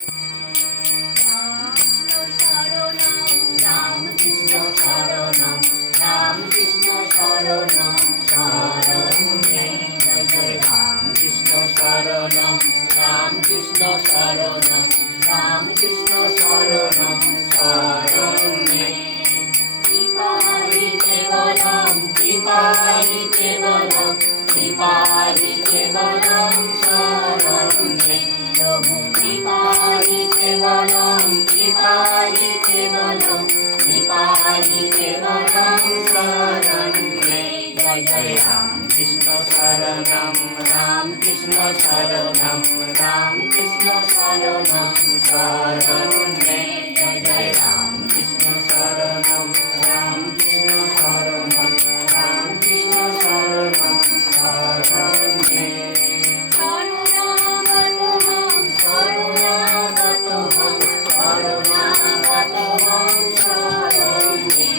কৃষ্ণ শরণম রাম কৃষ্ণ শরণম রাম কৃষ্ণ শরণম শরণে জয় জয় রাম কৃষ্ণ শরণম রাম কৃষ্ণ শরণম রাম কৃষ্ণ শরণম শরণে কৃপাহি কেবলম কৃপাহি কেবলম কৃপাহি কেবলম শরণে প্রভু কৃপাহি কেবলম কৃপাহি কেবলম কৃপাহি কেবলম শরণে জয় জয় রাম কৃষ্ণ শরণম রাম কৃষ্ণ শরণম রাম কৃষ্ণ শরণম শরণে জয় জয় রাম কৃষ্ণ শরণম রাম কৃষ্ণ শরণম রাম কৃষ্ণ শরণম শরণে শরণাগতহং শরণাগতহং শরণাগতহং শরণে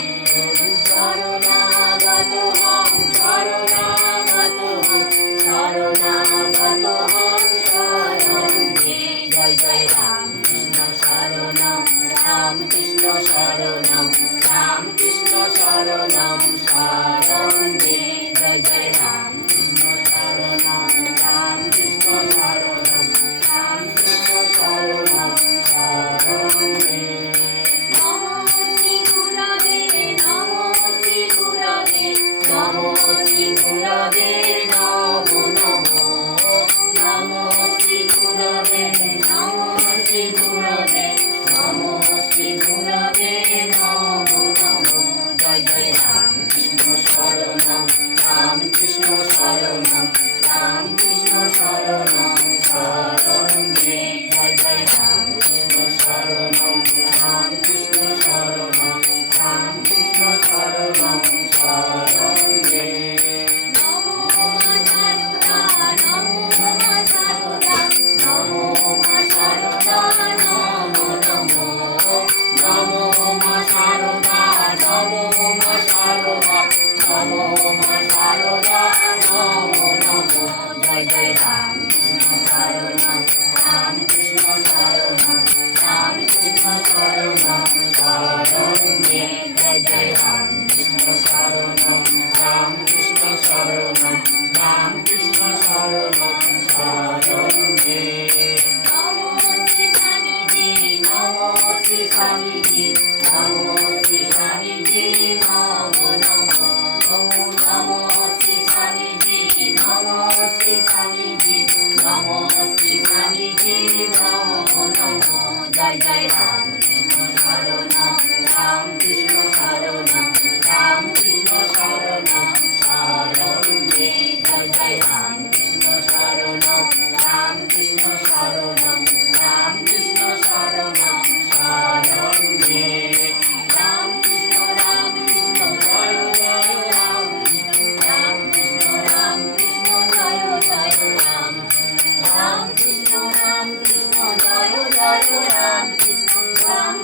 শরণাগতহং শরণাগতহং শরণাগতহং শরণে জয় জয় রাম কৃষ্ণ শরণম রাম কৃষ্ণ শরণম রাম কৃষ্ণ শরণম শরণে জয় জয় রাম কৃষ্ণ শরণম রাম কৃষ্ণ শরণম রাম কৃষ্ণ শরণম শরণে নমো শ্রী গুরবে নমো শ্রী গুরবে নমো শ্রী গুরবে নমো নমো নমো শ্রী গুরবে নমো শ্রী গুরবে নমো শ্রী গুরবে নমো নমো জয় জয় রাম কৃষ্ণ শরণম রাম কৃষ্ণ শরণম রাম কৃষ্ণ শরণম শরণে জয় জয় রাম কৃষ্ণ শরণম রাম কৃষ্ণ শরণম রাম কৃষ্ণ শরণম শরণে নমো মা শারদা নমো মা শারদা নমো মা শারদা নমো নমো নমো মা শারদা নমো মা শারদা নমো মা শারদা নমো নমো জয় জয় রাম কৃষ্ণ শরণম রাম কৃষ্ণ শরণম রাম কৃষ্ণ শরণম শরণে জয় জয় রাম কৃষ্ণ শরণম রাম কৃষ্ণ শরণম রাম কৃষ্ণ শরণম শরণে নমো শ্রী স্বামীজি নমো শ্রী স্বামীজি নমো শ্রী স্বামীজি নমো নমো নমো শ্রী স্বামীজি নমো শ্রী স্বামীজি নমো শ্রী স্বামীজি নমো নমো জয় জয় রাম কৃষ্ণ শরণম রাম কৃষ্ণ শরণম রাম কৃষ্ণ শরণম শরণে জয় জয় রাম কৃষ্ণ শরণম রাম কৃষ্ণ শরণম রাম কৃষ্ণ শরণম শরণে রাম কৃষ্ণ জয় জয় রাম রাম কৃষ্ণ জয় জয় রাম রাম কৃষ্ণ জয় জয় রাম কৃষ্ণ রাম